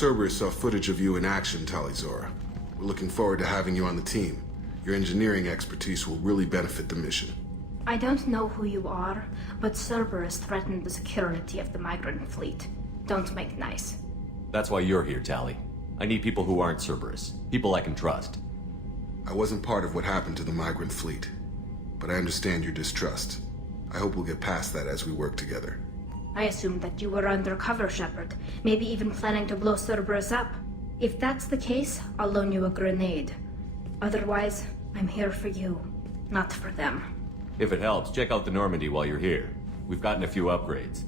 Cerberus saw footage of you in action, Tali'Zorah. We're looking forward to having you on the team. Your engineering expertise will really benefit the mission. I don't know who you are, but Cerberus threatened the security of the migrant fleet. Don't make nice. That's why you're here, Tali. I need people who aren't Cerberus. People I can trust. I wasn't part of what happened to the migrant fleet, but I understand your distrust. I hope we'll get past that as we work together. I assumed that you were undercover, Shepard. Maybe even planning to blow Cerberus up. If that's the case, I'll loan you a grenade. Otherwise, I'm here for you, not for them. If it helps, check out the Normandy while you're here. We've gotten a few upgrades.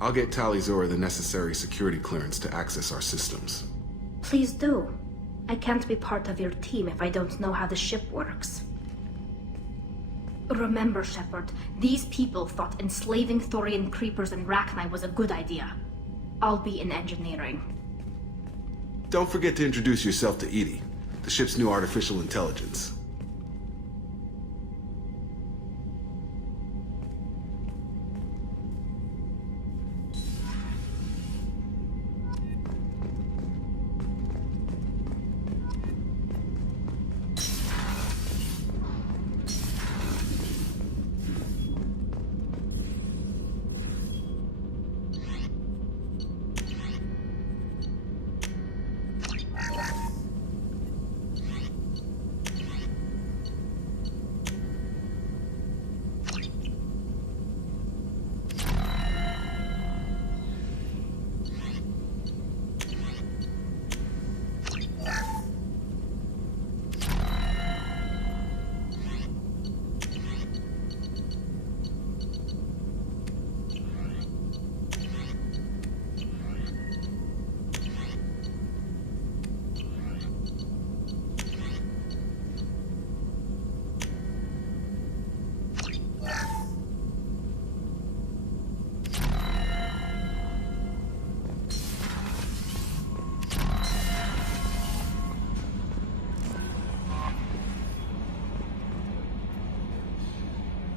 I'll get Tali'Zorah the necessary security clearance to access our systems. Please do. I can't be part of your team if I don't know how the ship works. Remember, Shepard, these people thought enslaving Thorian creepers and Rachni was a good idea. I'll be in engineering. Don't forget to introduce yourself to Edie, the ship's new artificial intelligence.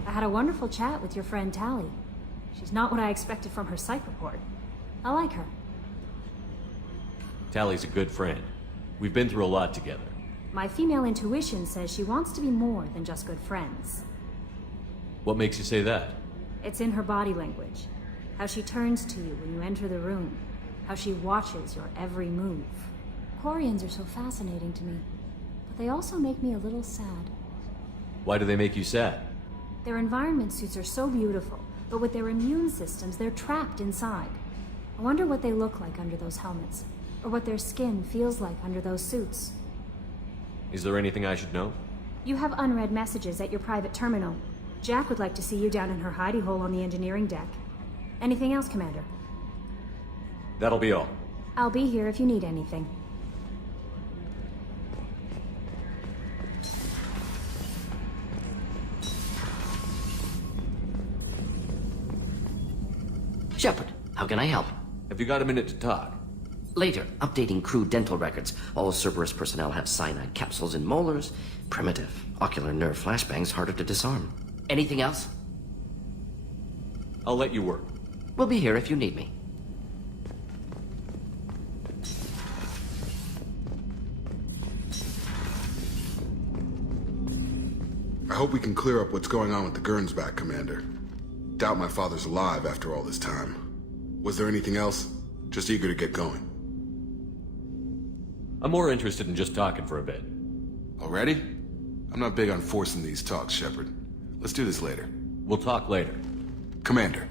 I had a wonderful chat with your friend Tali. She's not what I expected from her psych report. I like her. Tali's a good friend. We've been through a lot together. My female intuition says she wants to be more than just good friends. What makes you say that? It's in her body language. How she turns to you when you enter the room. How she watches your every move. Quarians are so fascinating to me, but they also make me a little sad. Why do they make you sad? Their environment suits are so beautiful, but with their immune systems, they're trapped inside. I wonder what they look like under those helmets, or what their skin feels like under those suits. Is there anything I should know? You have unread messages at your private terminal. Jack would like to see you down in her hidey hole on the engineering deck. Anything else, Commander? That'll be all. I'll be here if you need anything. Shepard, how can I help? Have you got a minute to talk? Later, updating crew dental records. All Cerberus personnel have cyanide capsules in molars. Primitive. Ocular nerve flashbangs harder to disarm. Anything else? I'll let you work. We'll be here if you need me. I hope we can clear up what's going on with the Gernsback, Commander. Doubt my father's alive after all this time. Was there anything else? Just eager to get going. I'm more interested in just talking for a bit. Already? I'm not big on forcing these talks, Shepard. Let's do this later. We'll talk later. Commander.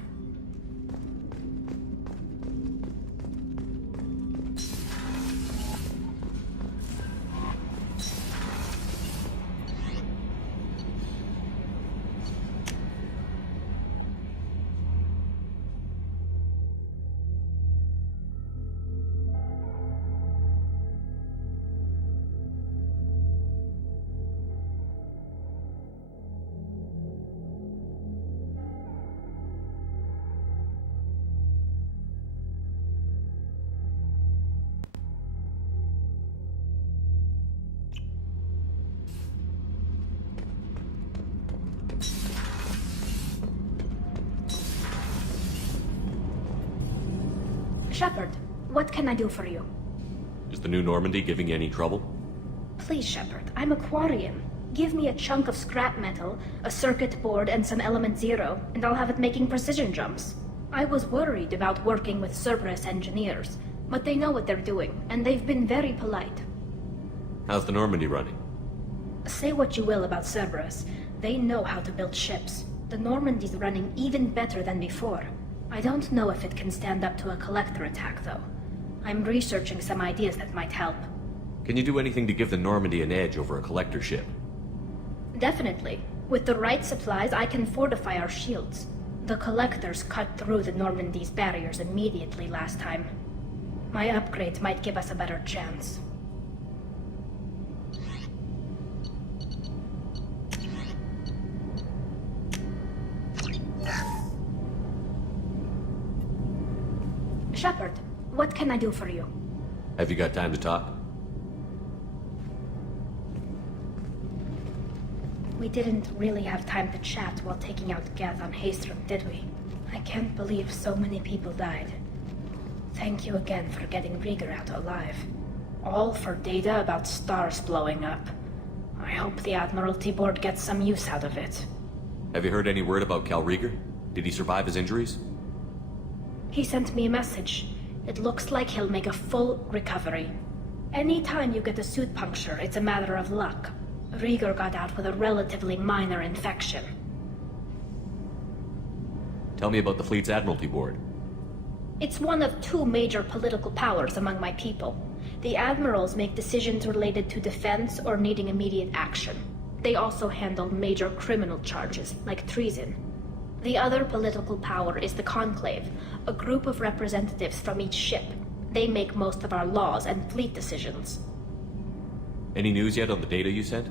Shepard, what can I do for you? Is the new Normandy giving you any trouble? Please, Shepard, I'm a Quarian. Give me a chunk of scrap metal, a circuit board, and some element zero, and I'll have it making precision jumps. I was worried about working with Cerberus engineers, but they know what they're doing, and they've been very polite. How's the Normandy running? Say what you will about Cerberus, they know how to build ships. The Normandy's running even better than before. I don't know if it can stand up to a collector attack, though. I'm researching some ideas that might help. Can you do anything to give the Normandy an edge over a collector ship? Definitely. With the right supplies, I can fortify our shields. The collectors cut through the Normandy's barriers immediately last time. My upgrades might give us a better chance. Shepard, what can I do for you? Have you got time to talk? We didn't really have time to chat while taking out Gaz on Haestrom, did we? I can't believe so many people died. Thank you again for getting Rieger out alive. All for data about stars blowing up. I hope the Admiralty Board gets some use out of it. Have you heard any word about Cal Rieger? Did he survive his injuries? He sent me a message. It looks like he'll make a full recovery. Anytime you get a suit puncture, it's a matter of luck. Rieger got out with a relatively minor infection. Tell me about the fleet's Admiralty Board. It's one of two major political powers among my people. The admirals make decisions related to defense or needing immediate action. They also handle major criminal charges, like treason. The other political power is the Conclave, a group of representatives from each ship. They make most of our laws and fleet decisions. Any news yet on the data you sent?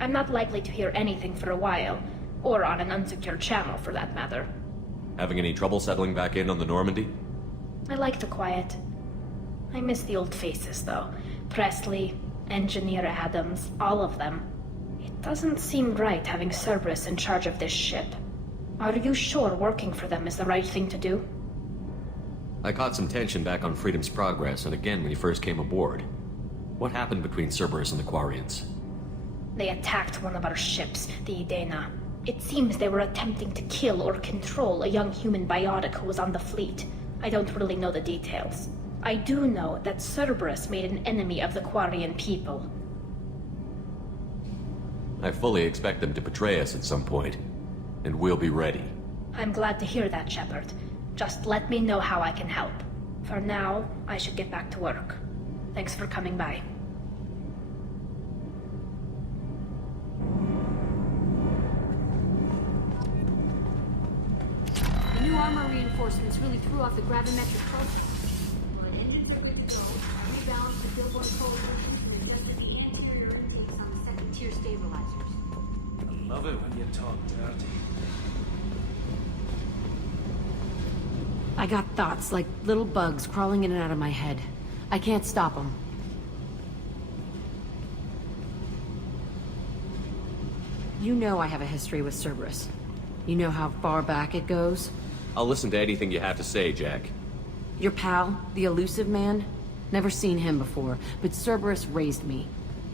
I'm not likely to hear anything for a while, or on an unsecured channel for that matter. Having any trouble settling back in on the Normandy? I like the quiet. I miss the old faces, though. Presley, Engineer Adams, all of them. It doesn't seem right having Cerberus in charge of this ship. Are you sure working for them is the right thing to do? I caught some tension back on Freedom's Progress, and again when you first came aboard. What happened between Cerberus and the Quarians? They attacked one of our ships, the Idena. It seems they were attempting to kill or control a young human biotic who was on the fleet. I don't really know the details. I do know that Cerberus made an enemy of the Quarian people. I fully expect them to betray us at some point, and we'll be ready. I'm glad to hear that, Shepard. Just let me know how I can help. For now, I should get back to work. Thanks for coming by. The new armor reinforcements really threw off the gravimetric process. Well, the engines are good to go. I rebalanced the billboard coefficients and adjusted the anterior intakes on the second-tier stabilizers. I love it when you talk dirty. I got thoughts like little bugs crawling in and out of my head. I can't stop them. You know I have a history with Cerberus. You know how far back it goes? I'll listen to anything you have to say, Jack. Your pal, the elusive man? Never seen him before, but Cerberus raised me.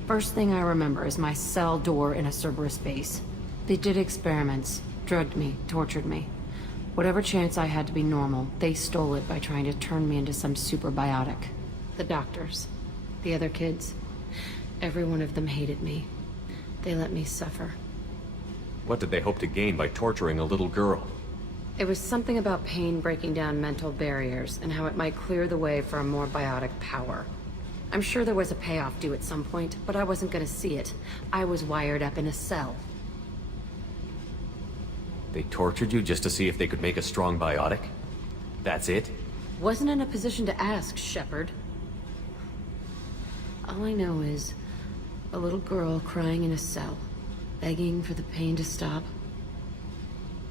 First thing I remember is my cell door in a Cerberus base. They did experiments, drugged me, tortured me. Whatever chance I had to be normal, they stole it by trying to turn me into some super biotic. The doctors, the other kids, every one of them hated me. They let me suffer. What did they hope to gain by torturing a little girl? It was something about pain breaking down mental barriers and how it might clear the way for a more biotic power. I'm sure there was a payoff due at some point, but I wasn't gonna see it. I was wired up in a cell. They tortured you just to see if they could make a strong biotic? That's it? Wasn't in a position to ask, Shepard. All I know is a little girl crying in a cell, begging for the pain to stop.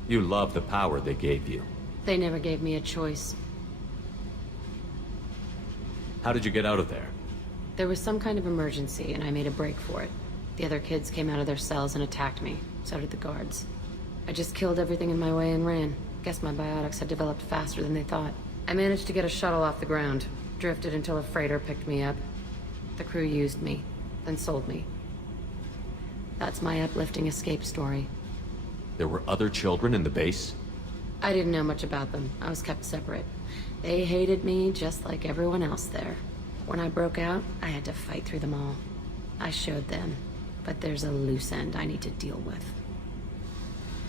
You love the power they gave you. They never gave me a choice. How did you get out of there? There was some kind of emergency, and I made a break for it. The other kids came out of their cells and attacked me. So did the guards. I just killed everything in my way and ran. Guess my biotics had developed faster than they thought. I managed to get a shuttle off the ground. Drifted until a freighter picked me up. The crew used me, then sold me. That's my uplifting escape story. There were other children in the base? I didn't know much about them. I was kept separate. They hated me just like everyone else there. When I broke out, I had to fight through them all. I showed them, but there's a loose end I need to deal with.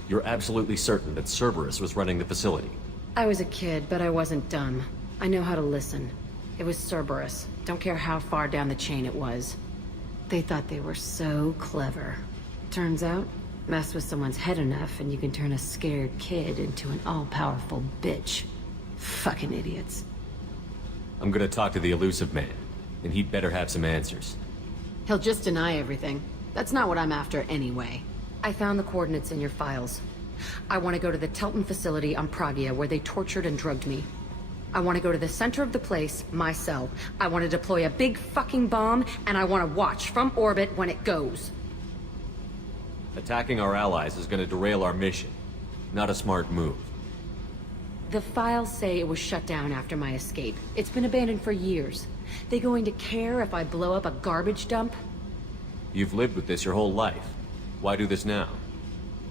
You're absolutely certain that Cerberus was running the facility? I was a kid, but I wasn't dumb. I know how to listen. It was Cerberus. Don't care how far down the chain it was. They thought they were so clever. Turns out, mess with someone's head enough and you can turn a scared kid into an all-powerful bitch. Fucking idiots. I'm gonna talk to the elusive man, and he'd better have some answers. He'll just deny everything. That's not what I'm after anyway. I found the coordinates in your files. I want to go to the Telton facility on Pragia where they tortured and drugged me. I want to go to the center of the place, my cell. I want to deploy a big fucking bomb, and I want to watch from orbit when it goes. Attacking our allies is gonna derail our mission. Not a smart move. The files say it was shut down after my escape. It's been abandoned for years. They going to care if I blow up a garbage dump? You've lived with this your whole life. Why do this now?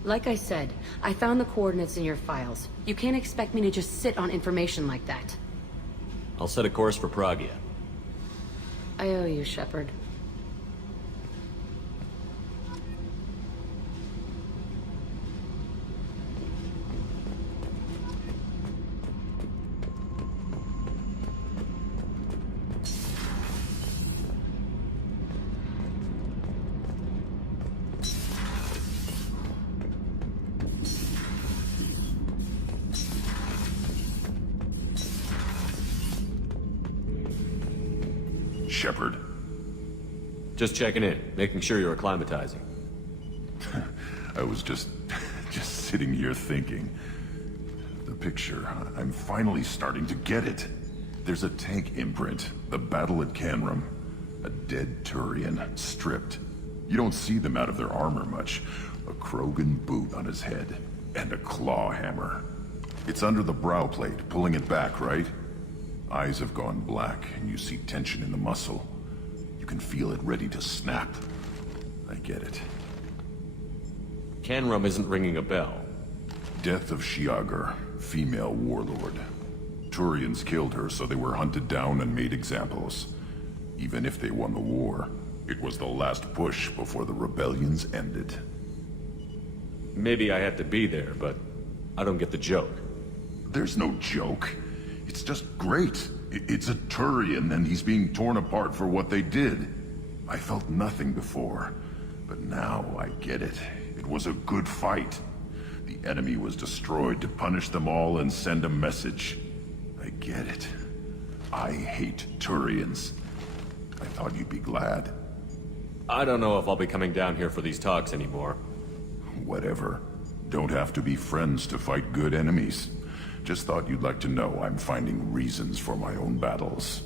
Like I said, I found the coordinates in your files. You can't expect me to just sit on information like that. I'll set a course for Pragia. I owe you, Shepard. Shepard. Just checking in, making sure you're acclimatizing. I was just sitting here thinking. The picture, I'm finally starting to get it. There's a tank imprint, the battle at Canrum. A dead Turian, stripped. You don't see them out of their armor much. A Krogan boot on his head, and a claw hammer. It's under the brow plate, pulling it back, right? Eyes have gone black, and you see tension in the muscle. You can feel it ready to snap. I get it. Canrum isn't ringing a bell. Death of Shiagar, female warlord. Turians killed her, so they were hunted down and made examples. Even if they won the war, it was the last push before the rebellions ended. Maybe I had to be there, but I don't get the joke. There's no joke. It's just great. It's a Turian, and he's being torn apart for what they did. I felt nothing before, but now I get it. It was a good fight. The enemy was destroyed to punish them all and send a message. I get it. I hate Turians. I thought you'd be glad. I don't know if I'll be coming down here for these talks anymore. Whatever. Don't have to be friends to fight good enemies. Just thought you'd like to know I'm finding reasons for my own battles.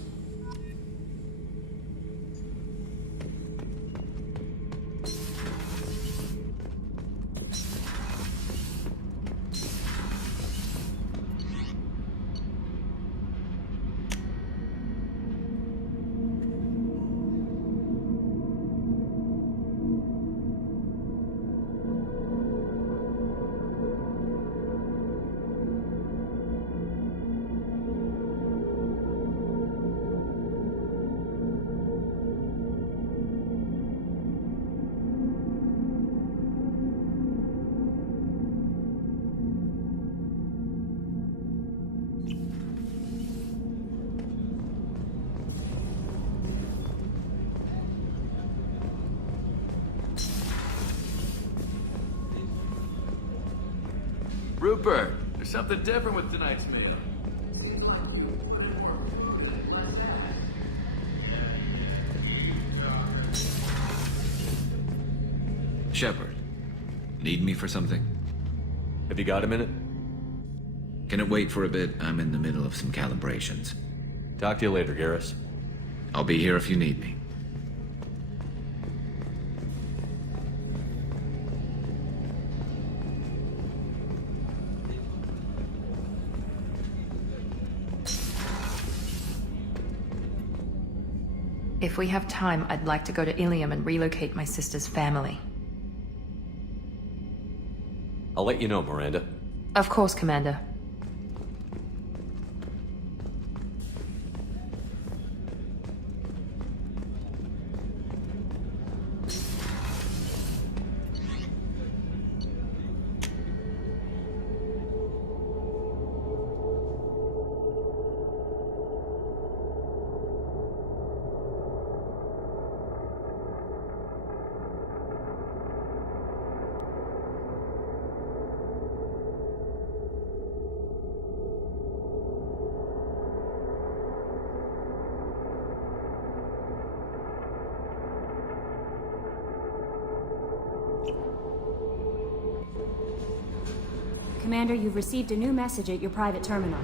Rupert, there's something different with tonight's meal. Shepard, need me for something? Have you got a minute? Can it wait for a bit? I'm in the middle of some calibrations. Talk to you later, Garrus. I'll be here if you need me. If we have time, I'd like to go to Ilium and relocate my sister's family. I'll let you know, Miranda. Of course, Commander. Commander, you've received a new message at your private terminal.